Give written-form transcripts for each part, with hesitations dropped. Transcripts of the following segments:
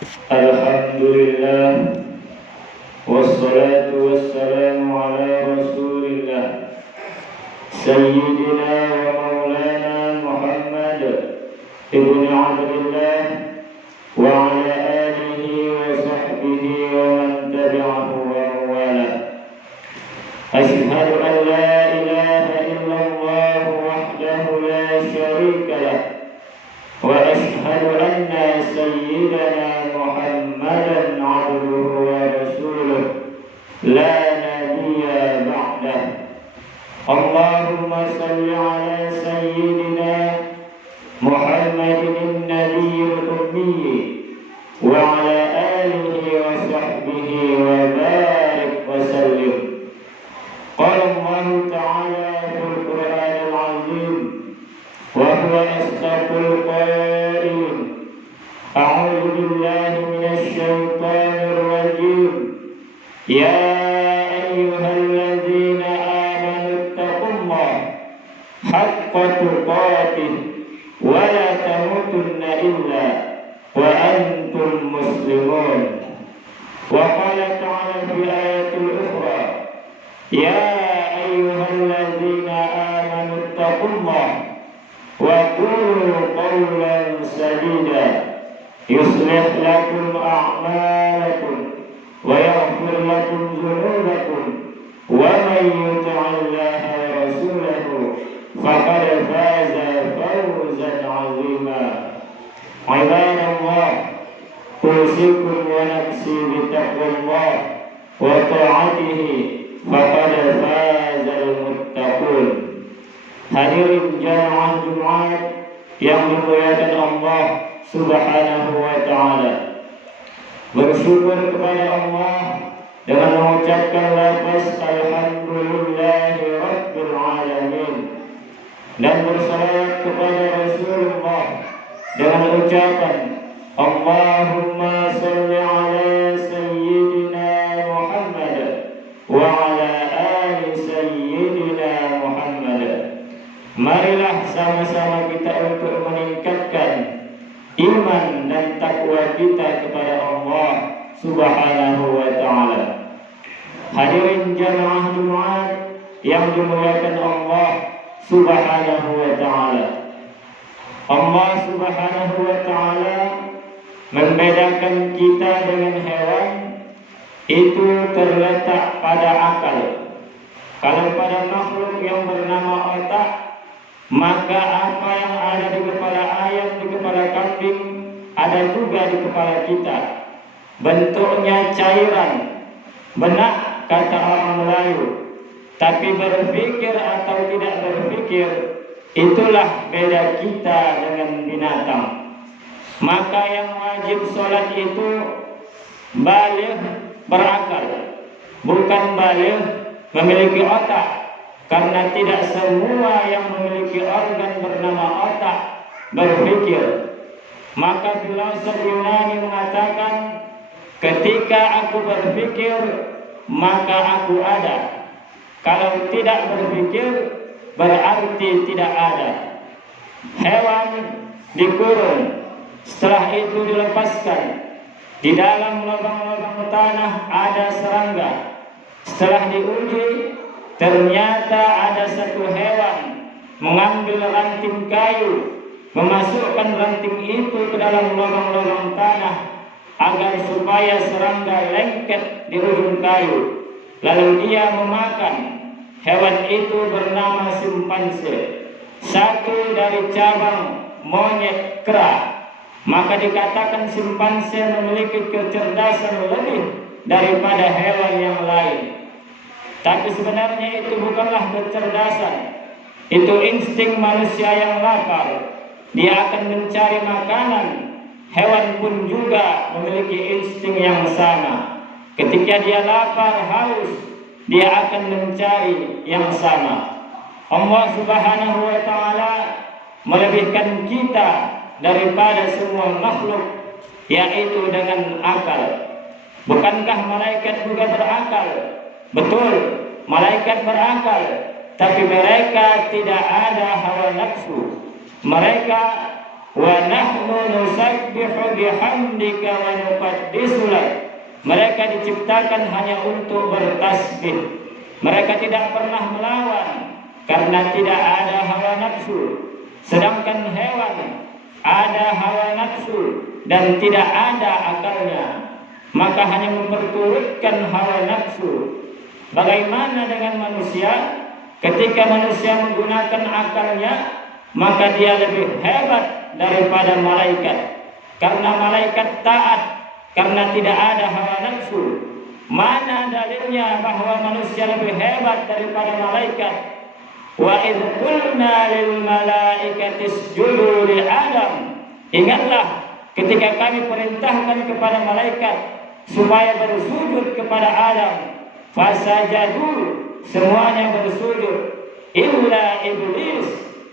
Alhamdulillah, wassalatu wassalamu ala rasulillah Sayyidina wa maulana Muhammad ibn Abdullah wa ala alihi wa sahbihi wa man tabi'ahu wa wala. Ashhadu an la ilaha illallah wahdahu la syarika lah wa ashhadu anna sayyidana Muhammadan abduhu wa rasuluh la nabiyya ba'dah. Allahumma salli ala sayyidina Muhammadin nabiyyil ummi wa ala alihi wa sahbihi wa barik wa sallim. Qala Allah ta'ala fil Qur'anil azim wa huwa asdaqul qailin. A'udzu billahi minasy syaithanir rajim. Ya ayyuhalladzina amanu taqullaha haqqa tuqatih wa la tamutunna illa wa antum muslimun. Wa qala ta'ala fi ayatil ukhra, ya ayyuhalladzina amanu taqullaha wa qulu qawlan sadida yuslih lakum a'malakum wa yaghfir lakum dhunubakum wa man yuti'illaha wa rasulahu faqad faza fawzan 'azima. Ibadallah, usikum wa nafsi bitaqwallah wa ta'atihi faqad fazal muttaqun. Hadirin jamaah Jumat yang dimuliakan Allah Subhanahu wa ta'ala, bersyukur kepada Allah dengan mengucapkan lafaz alhamdulillahi rabbil alamin, dan bersalawat kepada Rasulullah dengan ucapan Allahumma salli ala sayyidina Muhammad wa ala ali sayyidina Muhammad. Marilah sama-sama kita untuk meningkatkan iman dan takwa kita kepada Allah Subhanahu wa ta'ala. Hadirin jamaah Jumat yang dimuliakan Allah Subhanahu wa ta'ala, Allah Subhanahu wa ta'ala membedakan kita dengan hewan itu terletak pada akal. Kalau pada makhluk yang bernama otak, maka apa yang ada di kepala ayam, di kepala kambing, ada juga di kepala kita. Bentuknya cairan, benak kata orang Melayu. Tapi berpikir atau tidak berpikir, itulah beda kita dengan binatang. Maka yang wajib sholat itu baligh berakal, bukan baligh memiliki otak. Karena tidak semua yang memiliki organ bernama otak berpikir. Maka filosof Yunani mengatakan, ketika aku berpikir, maka aku ada. Kalau tidak berpikir, berarti tidak ada. Hewan dikurung, setelah itu dilepaskan. Di dalam lubang-lubang tanah ada serangga. Setelah diuji, ternyata ada satu hewan mengambil ranting kayu, memasukkan ranting itu ke dalam lubang-lubang tanah agar supaya serangga lengket di ujung kayu. Lalu dia memakan. Hewan itu bernama simpanse, satu dari cabang monyet kera. Maka dikatakan simpanse memiliki kecerdasan lebih daripada hewan yang lain. Tapi sebenarnya itu bukanlah kecerdasan, itu insting manusia yang lapar. Dia akan mencari makanan. Hewan pun juga memiliki insting yang sama. Ketika dia lapar, haus, dia akan mencari yang sama. Allah Subhanahu wa ta'ala melebihkan kita daripada semua makhluk, yaitu dengan akal. Bukankah malaikat juga berakal? Betul, malaikat berakal, tapi mereka tidak ada hawa nafsu. Mereka wa nahnu nusabbihu bihamdika wa nuqaddisu lak. Mereka diciptakan hanya untuk bertasbih. Mereka tidak pernah melawan karena tidak ada hawa nafsu. Sedangkan hewan ada hawa nafsu dan tidak ada akalnya, maka hanya memperturutkan hawa nafsu. Bagaimana dengan manusia? Ketika manusia menggunakan akalnya, maka dia lebih hebat daripada malaikat. Karena malaikat taat, karena tidak ada hawa nafsu. Mana dalilnya bahwa manusia lebih hebat daripada malaikat? Wa idh qulna lil malaikati isjudu li Adam. Ingatlah ketika kami perintahkan kepada malaikat supaya bersujud kepada Adam. Fasajadu, semuanya bersujud, illa iblis,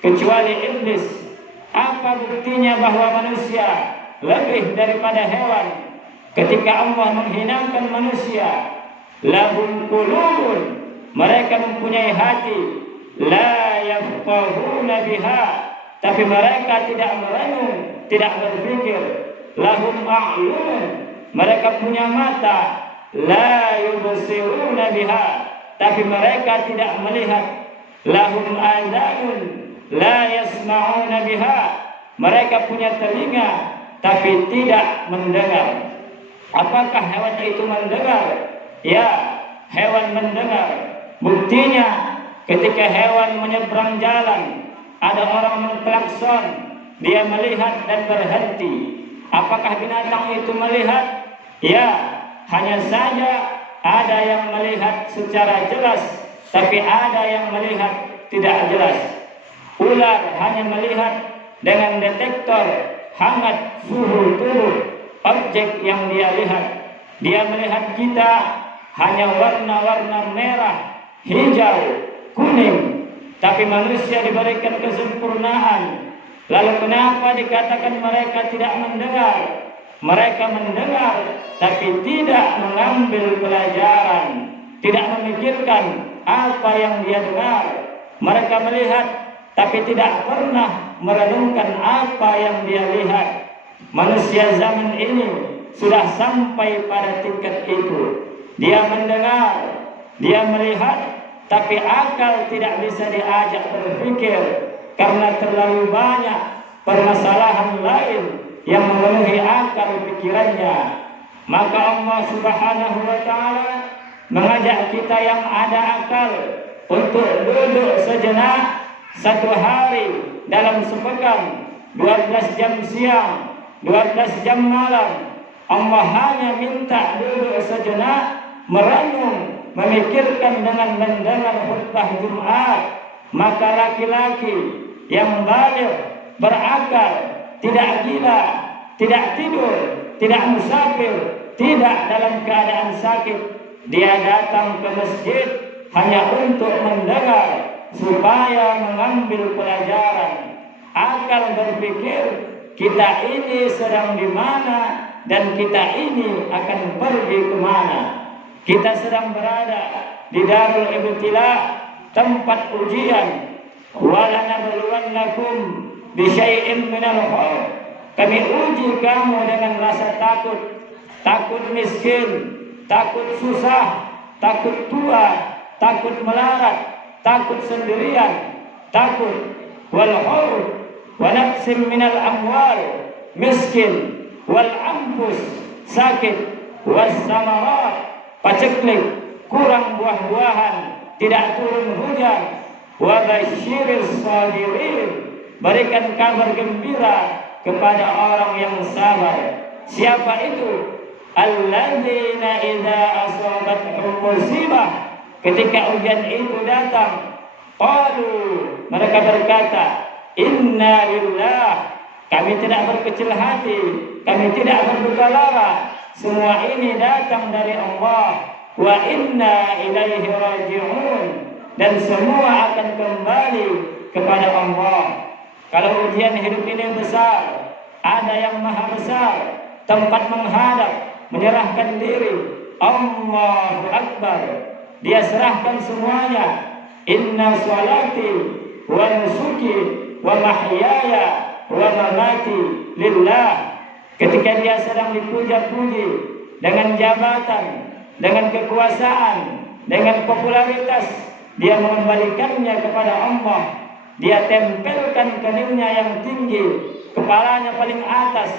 kecuali iblis. Apa buktinya bahwa manusia lebih daripada hewan? Ketika Allah menghinakan manusia, lahum qulubun, mereka mempunyai hati, la yafqahuna biha, tapi mereka tidak merenung, tidak berpikir. Lahum a'yunun, mereka punya mata, la yubsiruna biha, tapi mereka tidak melihat. Lahum adhanun, la yasma'una biha, mereka punya telinga, tapi tidak mendengar. Apakah hewan itu mendengar? Ya, hewan mendengar. Buktinya ketika hewan menyeberang jalan, ada orang mengklakson, dia melihat dan berhenti. Apakah binatang itu melihat? Ya, hanya saja ada yang melihat secara jelas, tapi ada yang melihat tidak jelas. Ular hanya melihat dengan detektor hangat suhu tubuh objek yang dia lihat. Dia melihat kita hanya warna-warna merah, hijau, kuning. Tapi manusia diberikan kesempurnaan. Lalu kenapa dikatakan mereka tidak mendengar? Mereka mendengar tapi tidak mengambil pelajaran, tidak memikirkan apa yang dia dengar. Mereka melihat tapi tidak pernah merenungkan apa yang dia lihat. Manusia zaman ini sudah sampai pada tingkat itu. Dia mendengar, dia melihat, tapi akal tidak bisa diajak berpikir karena terlalu banyak permasalahan lain yang memenuhi akal pikirannya. Maka Allah Subhanahu wa ta'ala mengajak kita yang ada akal untuk duduk sejenak satu hari dalam sepekan, 12 jam siang, 12 jam malam. Allah hanya minta duduk sejenak, merenung, memikirkan dengan mendengar khutbah Jumat. Maka laki-laki yang baligh, berakal, tidak gila, tidak tidur, tidak musafir, tidak dalam keadaan sakit, dia datang ke masjid hanya untuk mendengar supaya mengambil pelajaran. Akal berpikir kita ini sedang di mana dan kita ini akan pergi kemana. Kita sedang berada di darul ibtila, tempat ujian. Walanabluwannakum bisyai'im minal khauf. Kami uji kamu dengan rasa takut, takut miskin, takut susah, takut tua, takut melarat, takut sendirian, takut wal khauf wa nafsim minal amwal, miskin, wal anfus, sakit, was samarat, paceklik, kurang buah-buahan, tidak turun hujan. Wa basyiris sabirin, berikan kabar gembira kepada orang yang sabar. Siapa itu? Alladzina idza asabatuhum musibah, ketika ujian itu datang, qalu, mereka berkata, inna lillah, kami tidak berkecil hati, kami tidak berduka lara, semua ini datang dari Allah. Wa inna ilaihi raji'un, dan semua akan kembali kepada Allah. Kalau ujian hidup ini besar, ada yang maha besar, tempat menghadap, menyerahkan diri, Allahu Akbar, dia serahkan semuanya. Inna salati wa nusuki wa mahyaya wa mamati lillah. Ketika dia sedang dipuja-puji dengan jabatan, dengan kekuasaan, dengan popularitas, dia mengembalikannya kepada Allah. Dia tempelkan keningnya yang tinggi, kepalanya paling atas,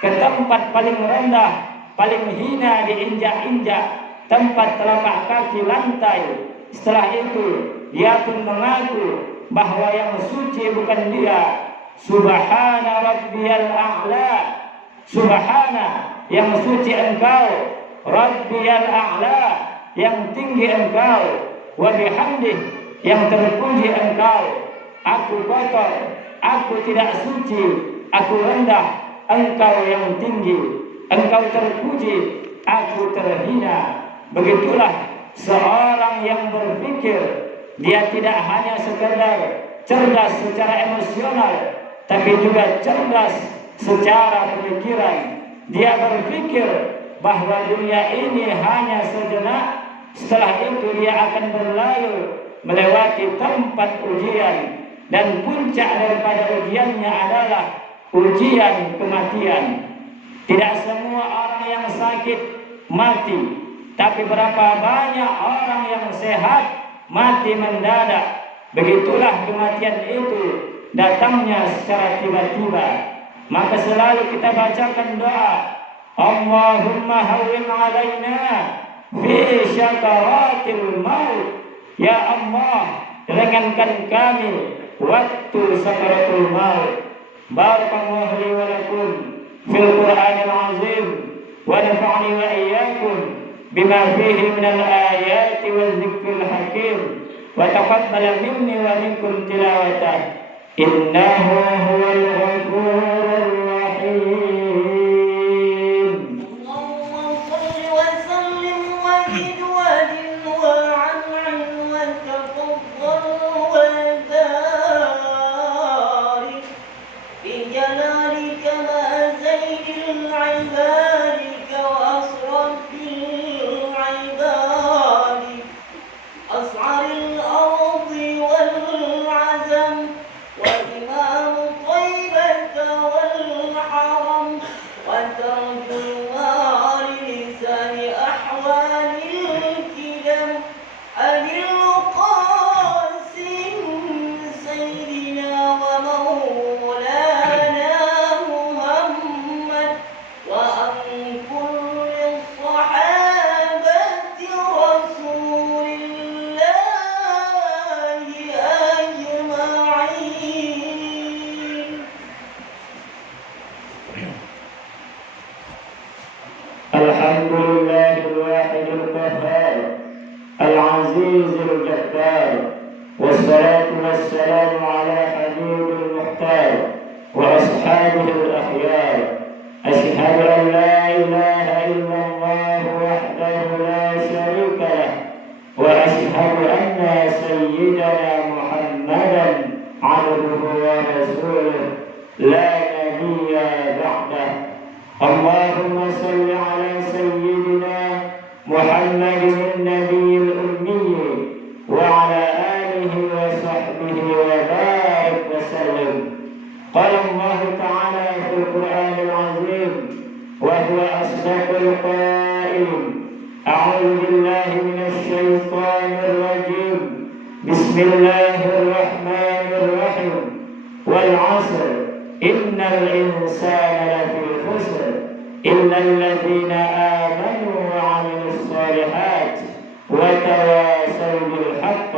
ke tempat paling rendah, paling hina diinjak-injak, tempat telapak kaki lantai. Setelah itu dia pun mengaku bahwa yang suci bukan dia. Subhana rabbiyal a'la, subhana, yang suci engkau, rabbiyal a'la, yang tinggi engkau, wa bihamdih, yang terpuji engkau. Aku kotor, aku tidak suci, aku rendah, engkau yang tinggi. Engkau terpuji, aku terhina. Begitulah seorang yang berpikir. Dia tidak hanya sekedar cerdas secara emosional, tapi juga cerdas secara pemikiran. Dia berpikir bahwa dunia ini hanya sejenak, setelah itu dia akan berlalu melewati tempat ujian. Dan puncak daripada ujiannya adalah ujian kematian. Tidak semua orang yang sakit mati, tapi berapa banyak orang yang sehat mati mendadak. Begitulah kematian itu datangnya secara tiba-tiba. Maka selalu kita bacakan doa, Allahumma hawwin alaina fi syakaratil maut. Ya Allah, ringankan kami waktu sakaratul maut. Barakallahu li wa lakum fil Qur'anil azim wa nafa'ani wa iyyakum bima fihi minal ayati wal dzikril hakim wa taqabbal minni wa minkum tilawatah innahu huwal ghafurur rahim. Alhamdulillahil wahidil qahhar al-azizil jabbar, wassalatu wassalamu ala habibil muhtar wa ashabihil akhyar. Asyhadu an la ilaha illallah wahdahu la syarika lah, wa asyhadu anna sayyidana Muhammadan abduhu wa rasuluh la nabiyya ba'dah. Allahumma salli ala sayyidina Muhammadin nabiyil ummi wa ala alihi wa sahbihi wa barik wa sallim. Qala Allah ta'ala fil Qur'anil azim wa huwa asdaqul qailin. A'udzu billahi minasy syaithanir rajim. Bismillahirrahmanirrahim. Wal 'asr innal insana lafi khusr illa alladhina amanu wa 'amilus solihat wa tawasaw bil haqq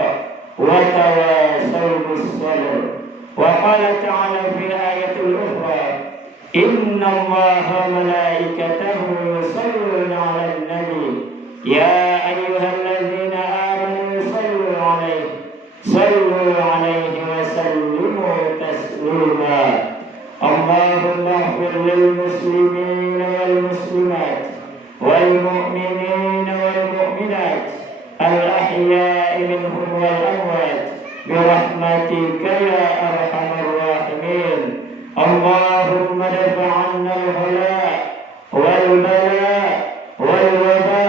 wa tawasaw bis sabr. Wa qala ta'ala fi ayatil ukhra, inna Allaha malaikatahu yusalluna 'alan nabi ya ayyuhalladzina amanu sallu 'alaihi wa sallimu taslima. Allahumma ighfir lil muslimina wal muslimat wal mu'minina wal mu'minat al ahya'i minhum wal amwat bi rahmatika ya arhamar rahimin. Allahumma dafa' 'anna al ghala wal bala wal waba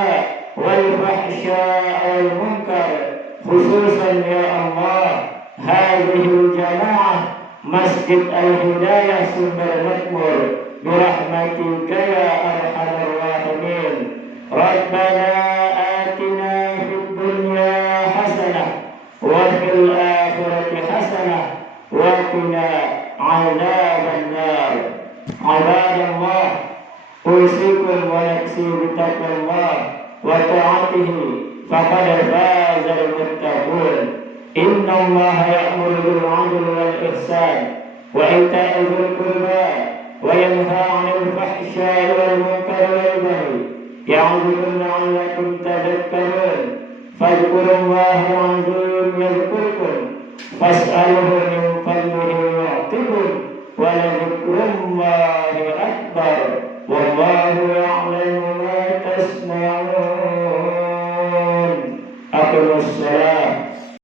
wal fahsya wal munkar, khususan ya Allah hadhihi al jama'ah Masjid Al-Hidayah Sumber Makmur birahmatika ya arhamar rahimin. Rabbana atina fid dunya hasanah wa fil akhirati hasanah wa qina adzaban nar. Ibadallah, usikum wa nafsi bitaqwallah wa ta'atihi faqad faza al-muttaqun. Inna Allah ya'muru bil 'adli wal ihsan wa ita'i dzil qurba wa yanha 'anil fahsya'i wal munkari wal baghi ya'idzukum la'allakum tadhakkarun. Fadhkurullaha al-'azim yadhkurkum was'aluhu min fadlihi yu'tikum wa la